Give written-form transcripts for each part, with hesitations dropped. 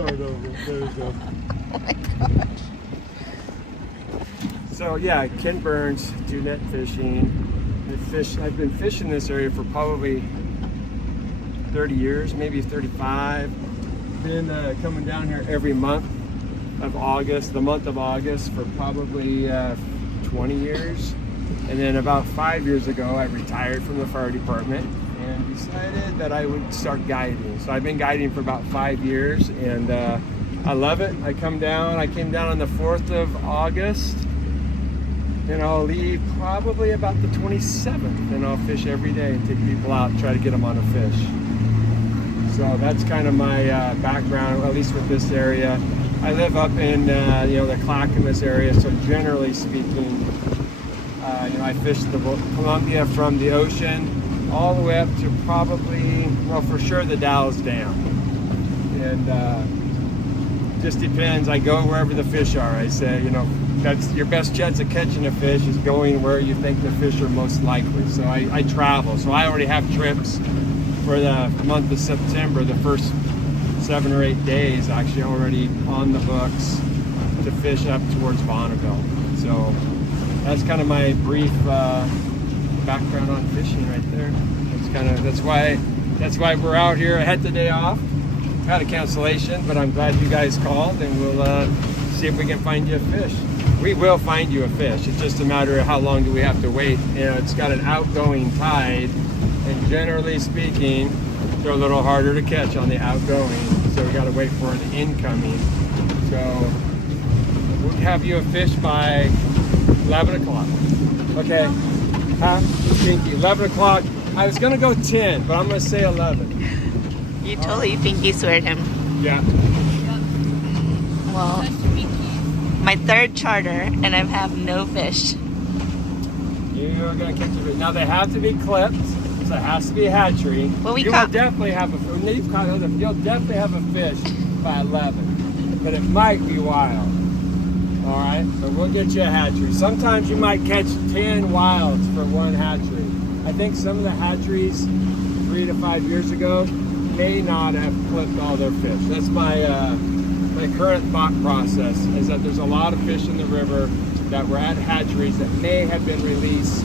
Start over. There we go. Oh my gosh. So yeah, Ken Burns, do net fishing. I've been fishing this area for probably 30 years, maybe 35. Been coming down here every month of August, the month of August, for probably 20 years. And then about 5 years ago, I retired from the fire department and decided that I would start guiding. So I've been guiding for about 5 years, and I love it. I came down on the 4th of August, and I'll leave probably about the 27th, and I'll fish every day and take people out and try to get them on a fish. So that's kind of my background, at least with this area. I live up in the Clackamas area, so generally speaking, I fish the Columbia from the ocean all the way up to probably, well, for sure the Dalles Dam. And just depends. I go wherever the fish are. I say, that's your best chance of catching a fish is going where you think the fish are most likely. So I travel. So I already have trips for the month of September, the first 7 or 8 days actually already on the books to fish up towards Bonneville. So that's kind of my brief background on fishing right there. That's why we're out here. I had the day off, had a cancellation, but I'm glad you guys called, and we'll see if we can find you a fish. We will find you a fish. It's just a matter of how long do we have to wait. It's got an outgoing tide, and generally speaking, they're a little harder to catch on the outgoing, so we got to wait for the incoming. So we'll have you a fish by 11 o'clock. Okay, Pinky, 11 o'clock. I was gonna go 10, but I'm gonna say 11. You totally think you sweared him. Yeah. Well, my 3rd charter, and I have no fish. You're gonna catch a fish. Now they have to be clipped, so it has to be a hatchery. Well, You'll definitely have you'll definitely have a fish by 11, but it might be wild. All right, so we'll get you a hatchery. Sometimes you might catch 10 wilds for one hatchery. I think some of the hatcheries 3 to 5 years ago may not have clipped all their fish. That's my current thought process, is that there's a lot of fish in the river that were at hatcheries that may have been released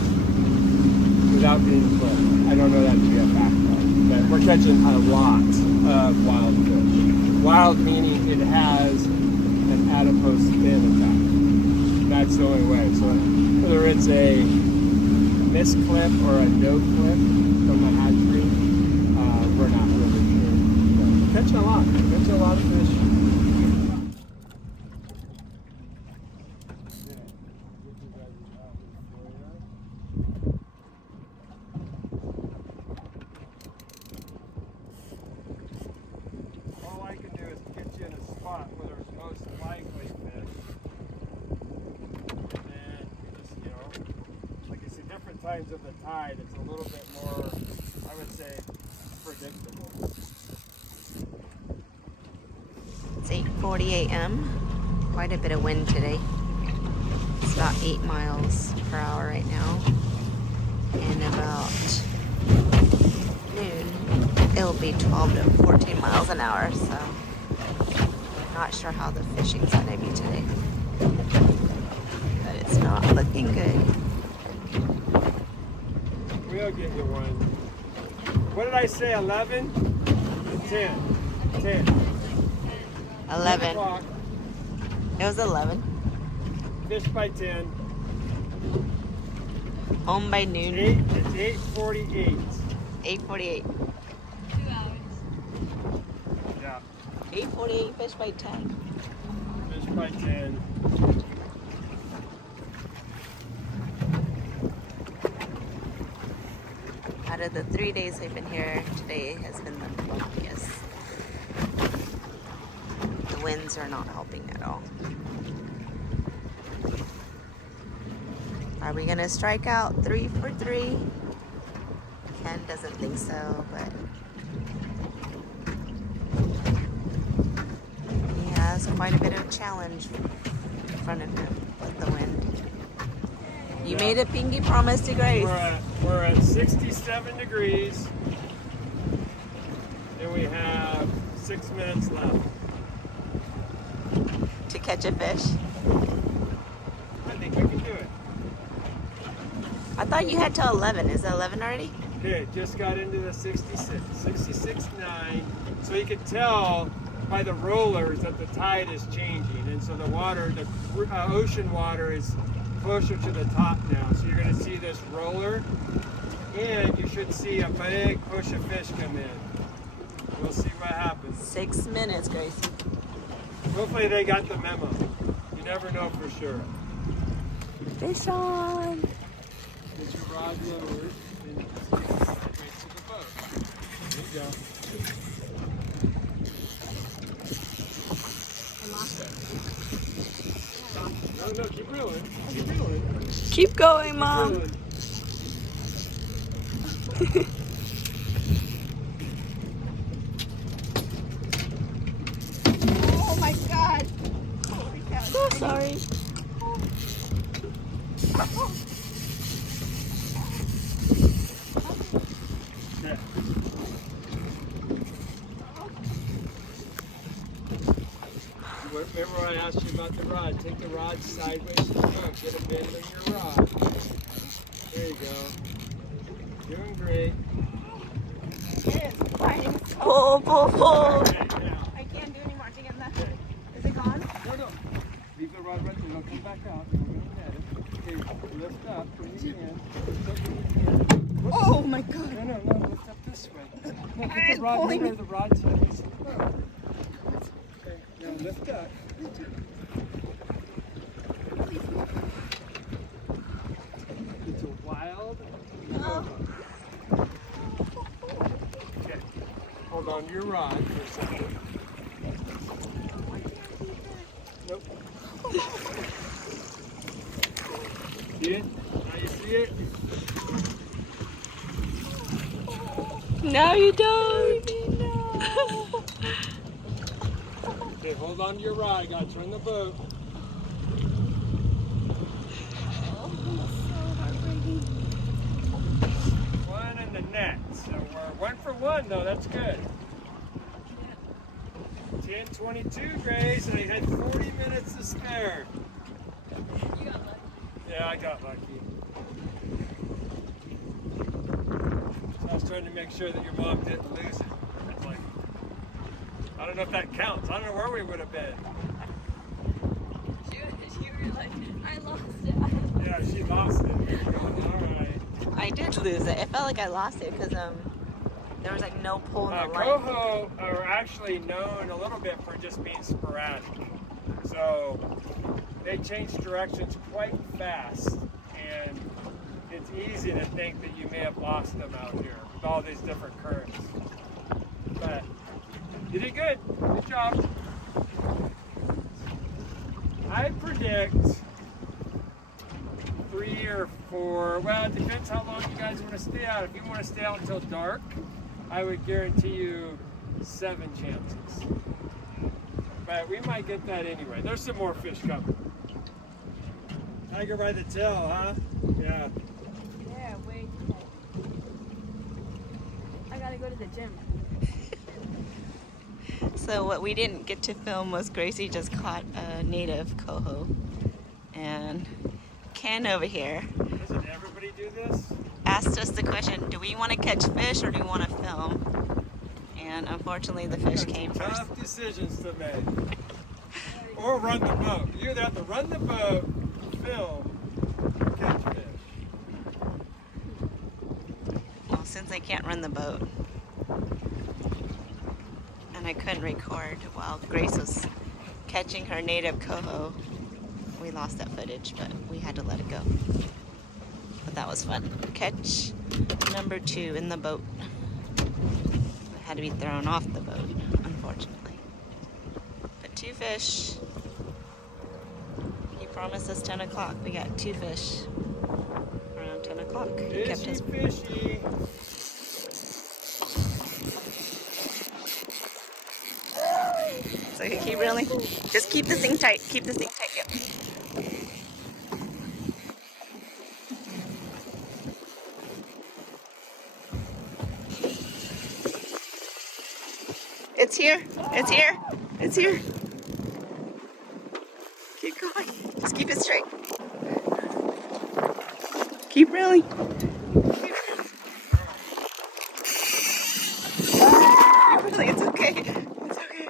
without being clipped. I don't know that to be a fact, though. But we're catching a lot of wild fish. Wild meaning it has an adipose fin attack. That's the only way. So whether it's a misclip or a no clip from a hatchery, we're not really sure. But we're catching a lot. We're catching a lot of fish. All I can do is get you in a spot where there's most likely fish. And just, like I said, different times of the tide, it's a little bit more, I would say, predictable. It's 8:40 a.m. Quite a bit of wind today. It's about 8 miles per hour right now. And about noon, it'll be 12 to 14 miles an hour. So we're not sure how the fishing's going to be today. But it's not looking good. We'll get you one. What did I say, 11? 10. 10. 11. 10 o'clock. It was 11. Fish by 10. Home by noon. It's 8:48. 8:48. 2 hours. Yeah. 8:48, fish by 10. Fish by 10. Out of the 3 days we've been here, today has been the bumpiest. The winds are not helping at all. Are we gonna strike out 3 for 3? Ken doesn't think so, but he has quite a bit of challenge in front of him with the wind. You made a pinky promise to Grace. We're at 67 degrees, and we have 6 minutes left. catch a fish? I think we can do it. I thought you had till 11. Is it 11 already? Okay, just got into the 66.9. So you can tell by the rollers that the tide is changing, and so the water, the ocean water is closer to the top now. So you're going to see this roller, and you should see a big push of fish come in. We'll see what happens. 6 minutes, Gracie. Hopefully they got the memo. You never know for sure. Fish on. Get your rod lowered and sideways to the boat. There you go. I lost it. No, keep reeling. Keep reeling. Keep going, Keep Mom. reeling. Oh my God. Holy cow. So sorry. Yeah. Remember when I asked you about the rod? Take the rod sideways to the boat. Get a bend in your rod. There you go. Doing great. Pull, pull, pull. Okay, now. I can't do any more to get that. Is it gone? No. Leave the rod right there. It'll come back out. We're going to net it. Okay, lift up when you can. Lift up when you can. Oh my God. No, lift up this way. No, put the rod under the rod sideways to the boat. Okay, now lift up. It's a wild. Okay, hold on to your rod for a second. Nope. See it? Now you see it? No, you don't. Okay, hold on to your rod. I gotta turn the boat. One in the net. So we're 1 for 1 though. That's good. 10:22, Grace, and I had 40 minutes to spare. You got lucky. Yeah, I got lucky. So I was trying to make sure that your mom didn't lose it. It's like, I don't know if that counts. I don't know where we would have been. You were like, I lost it. Yeah, she lost it. All right. I did lose it. It felt like I lost it because there was like no pull in the line. Coho are actually known a little bit for just being sporadic. So they change directions quite fast, and it's easy to think that you may have lost them out here with all these different currents. But you did good. Good job. I predict 3 or 4. Well, it depends how long you guys want to stay out. If you want to stay out until dark, I would guarantee you 7 chances. But we might get that anyway. There's some more fish coming. Tiger by the tail, huh? Yeah. Yeah, wait. I gotta go to the gym. So what we didn't get to film was Gracie just caught a native coho. And Ken over here Doesn't everybody do this? asked us the question, do we want to catch fish or do we want to film? And unfortunately the fish came first. Tough decisions to make. Or run the boat. You either have to run the boat, film, or catch fish. Well, since I can't run the boat and I couldn't record while Grace was catching her native coho, we lost that footage, but we had to let it go. But that was fun. Catch number 2 in the boat. It had to be thrown off the boat, unfortunately. But 2 fish. He promised us 10 o'clock. We got 2 fish around 10 o'clock. He kept Fishy, his fishy. So you keep reeling. Just keep the thing tight. Keep the thing tight. Yep. It's here. It's here. It's here. Just keep it straight. Keep reeling. Keep reeling. It's okay. It's okay.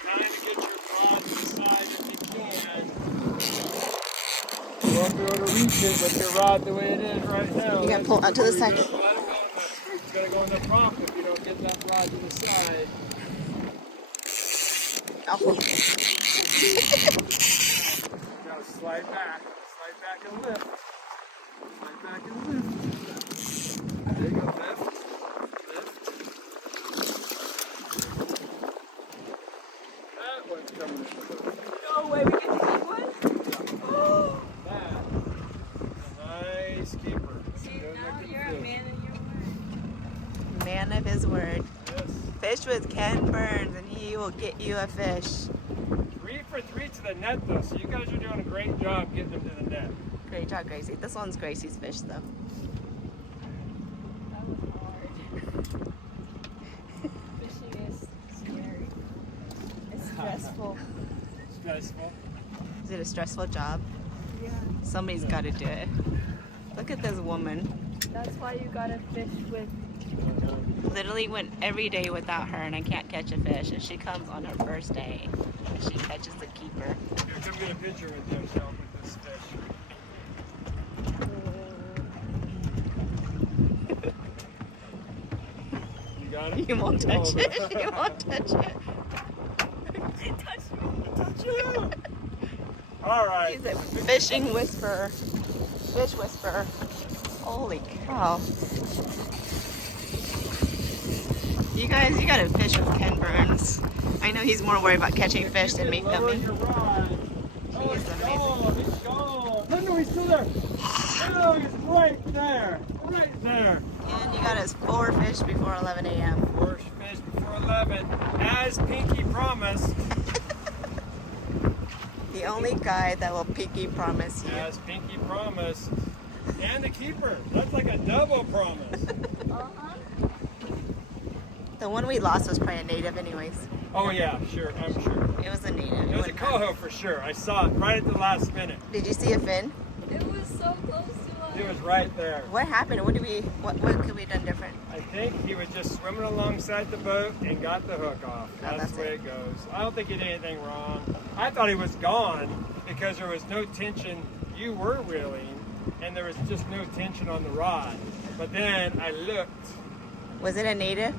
Trying to get your rod to the side if you can. You won't be able to reach it with your rod the way it is right now. You gotta pull out to the side. It's gonna go in the prompt if you don't get that rod to the side. I'll hold. Now slide back and lift. Slide back and lift. There you go, lift. That one's coming in the boat. No way, we get to keep one? Oh! That is a nice keeper. See, Good now looking you're a fish. man of your word. Man of his word. Yes. Fish with Ken Burns, and he will get you a fish. 3 for 3 to the net, though, so you guys are doing a great job getting them to the net. Great job, Gracie. This one's Gracie's fish, though. That was hard. Fishing is scary. It's stressful. Stressful. Is it a stressful job? Yeah. Somebody's got to do it. Look at this woman. That's why you gotta fish with. Literally went every day without her, and I can't catch a fish. And she comes on her first day, and she catches the keeper. Here, come get a picture with you, Shel, with this fish. You got it? You won't touch Oh, it. You won't touch it. It touched me. Touch you. All right. He's a fishing whisperer. Fish whisperer. Holy cow. You guys, you gotta fish with Ken Burns. I know he's more worried about catching fish than me Lower filming. your rod. Oh, He's he's amazing. gone. He's gone. No, he's still there. Oh, he's right there. Right there. And you got us 4 fish before 11 a.m. First fish before 11, as Pinky promised. The only guy that will pinky promise you. As Pinky promised. And the keeper. That's like a double promise. Uh-huh. The one we lost was probably a native anyways. Oh yeah, sure, I'm sure. It was a native. It was a wasn't- coho for sure. I saw it right at the last minute. Did you see a fin? It was so close to us. It was right there. What happened? What could we have done different? I think he was just swimming alongside the boat and got the hook off. That's that's the way it. it goes. I don't think he did anything wrong. I thought he was gone because there was no tension. You were reeling, and there was just no tension on the rod. But then I looked. Was it a native?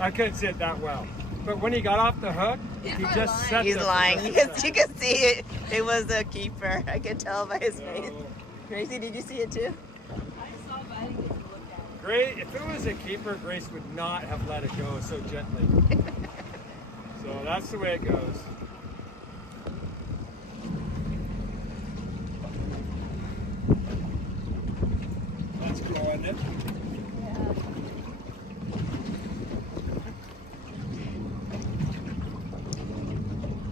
I couldn't see it that well. But when he got off the hook, he He's just lying. set He's the lying. hook. You can see it. It was a keeper. I could tell by his face. So, Gracie, did you see it too? I saw, but I didn't get to look at it. Grace, if it was a keeper, Grace would not have let it go so gently. So that's the way it goes. That's cool, isn't it? Yeah.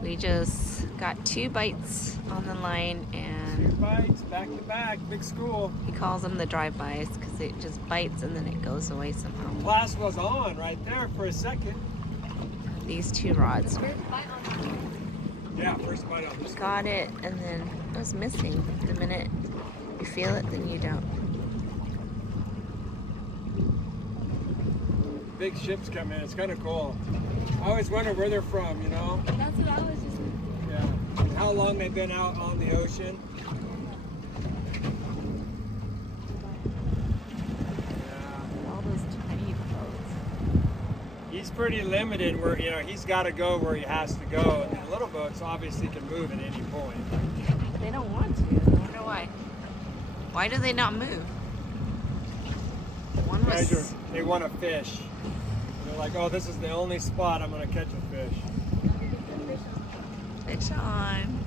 We just got 2 bites on the line, and Bites, back to back, big school. he calls them the drive-bys because it just bites and then it goes away somehow. Class was on right there for a second. These 2 rods. First bite on Yeah, first bite on this. Got it, and then it was missing. The minute you feel it, then you don't. Big ships come in. It's kind of cool. I always wonder where they're from, you know? That's what I was just Yeah. And how long they've been out on the ocean. Yeah. all those tiny boats. He's pretty limited where, you know, he's got to go where he has to go. And the little boats obviously can move at any point. But they don't want to. I wonder why. Why do they not move? One Guys was. they want to fish. They're like, oh, this is the only spot I'm going to catch a fish. Fish on.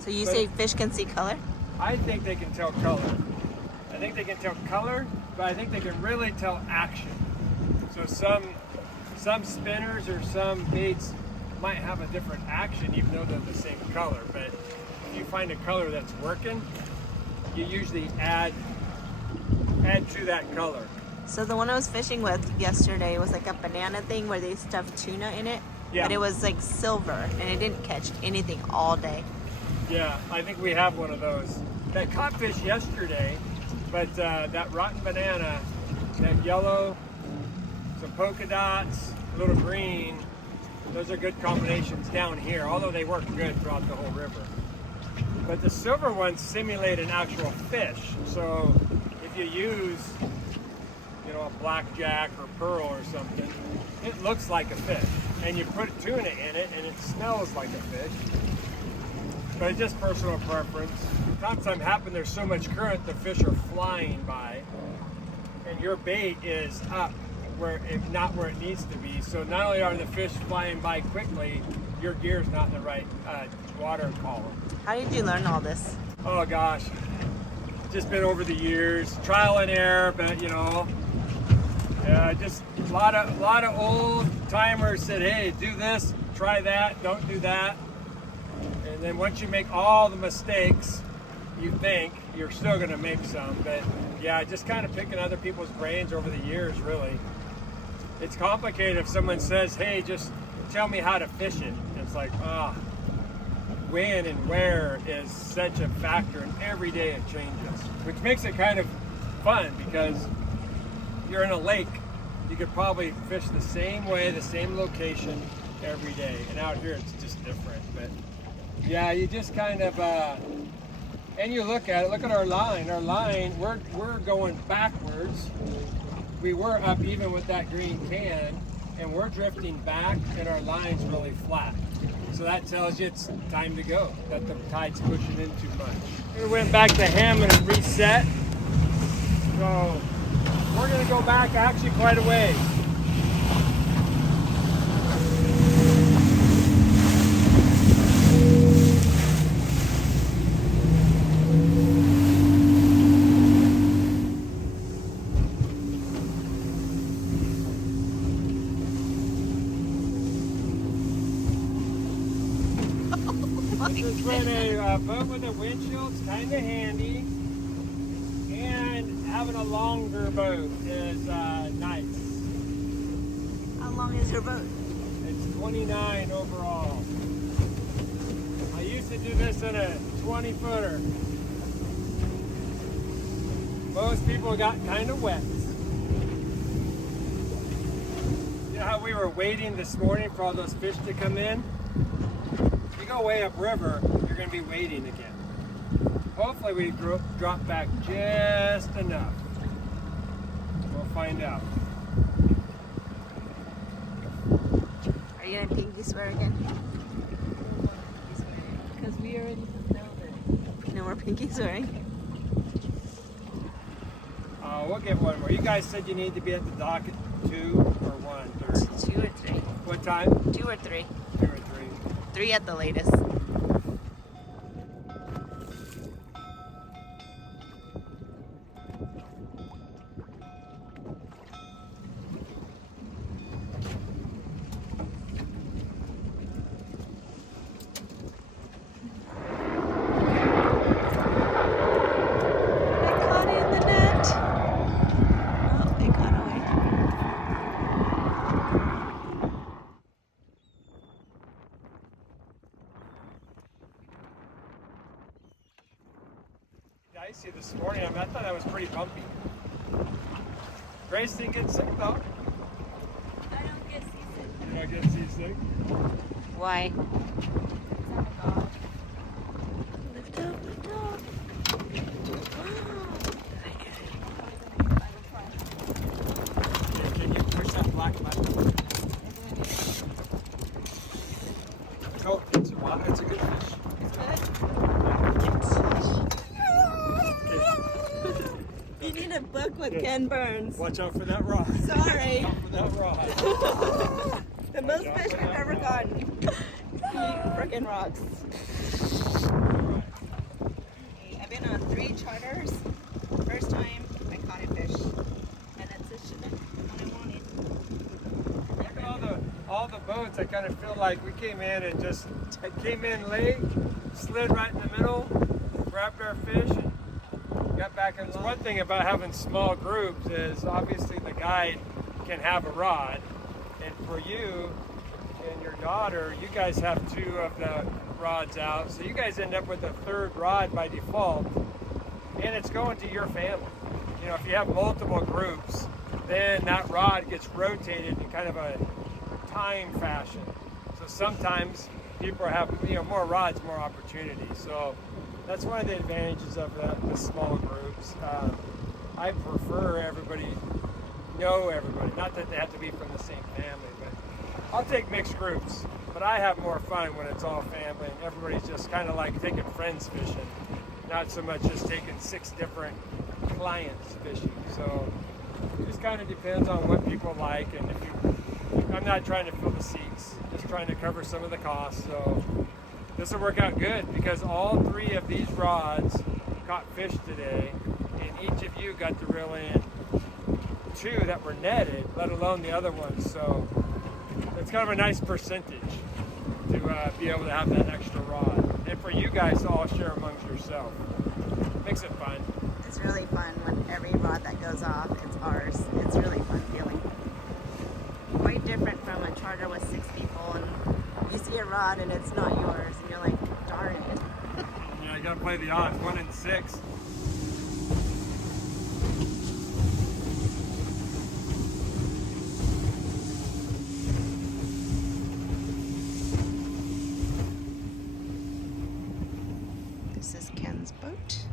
So you But- say fish can see color? I think they can tell color. I think they can tell color, but I think they can really tell action. So some spinners or some baits might have a different action even though they're the same color. But if you find a color that's working, you usually add to that color. So the one I was fishing with yesterday was like a banana thing where they stuffed tuna in it. Yeah. but it was like silver, and it didn't catch anything all day. Yeah, I think we have one of those. That caught fish yesterday, but that rotten banana, that yellow, some polka dots, a little green, those are good combinations down here, although they work good throughout the whole river. But the silver ones simulate an actual fish. So if you use, a blackjack or pearl or something, it looks like a fish. And you put tuna in it and it smells like a fish. But it's just personal preference. Sometimes happen there's so much current the fish are flying by, and your bait is up not where it needs to be. So not only are the fish flying by quickly, your gear's not in the right water column. How did you learn all this? Oh gosh, just been over the years, trial and error, but just a lot of old timers said, hey, do this, try that, don't do that. And then once you make all the mistakes, you think you're still going to make some. But yeah, just kind of picking other people's brains over the years, really. It's complicated if someone says, hey, just tell me how to fish it. It's like, when and where is such a factor, and every day it changes. Which makes it kind of fun, because you're in a lake, you could probably fish the same way, the same location every day. And out here it's just different. But yeah, you just kind of, and you look at our line. Our line, we're going backwards. We were up even with that green can, and we're drifting back, and our line's really flat. So that tells you it's time to go, that the tide's pushing in too much. We went back to Hammond and reset. So we're gonna go back actually quite a ways. This is when a boat with a windshield's kind of handy, and having a longer boat is nice. How long is your boat? It's 29 overall. I used to do this in a 20-footer. Most people got kind of wet. You know how we were waiting this morning for all those fish to come in? You go way upriver, you're going to be waiting again. Hopefully we drop back just enough. We'll find out. Are you going to pinky swear again? Because we already know that. No more pinky swearing? We'll get one more. You guys said you need to be at the dock at 2 or 1:30. 2 or 3. What time? 2 or 3. 2 or 3. 3 at the latest. Dicey this morning. I thought that was pretty bumpy. Grace didn't get sick though. I don't get seasick. You don't get seasick? Why? Oh my God. Lift up, lift up. I will try. Can you push that black button? Oh, it's a good fish. You need a book with Ken Burns. Watch out for that rod. Sorry. Watch out for that rod. The most fish we've ever gotten. Freaking rocks. I've been on 3 charters. First time I caught a fish. And that's the one I wanted. Look at all the boats. I kind of feel like we came in and just came in late, slid right in the middle, grabbed our fish, and got back in. One thing about having small groups is obviously the guide can have a rod, and for you, and your daughter, you guys have 2 of the rods out, so you guys end up with a 3rd rod by default, and it's going to your family. You know, if you have multiple groups, then that rod gets rotated in kind of a time fashion. So sometimes people have, you know, more rods, more opportunity. So that's one of the advantages of the small groups. I prefer everybody know everybody. Not that they have to be from the same family, but I'll take mixed groups. But I have more fun when it's all family and everybody's just kind of like taking friends fishing, not so much just taking 6 different clients fishing. So it just kind of depends on what people like, and if you, I'm not trying to fill the seats, just trying to cover some of the costs. So this will work out good because all 3 of these rods caught fish today, and each of you got to reel in 2 that were netted, let alone the other ones. So it's kind of a nice percentage to be able to have that extra rod, and for you guys to all share amongst yourself. Makes it fun. It's really fun when every rod that goes off, it's ours. It's really fun feeling. Quite different from a charter with 6 people and you see a rod and it's not yours and you're like, darn it. Yeah, you gotta play the odds, 1 in 6. This is Ken's boat.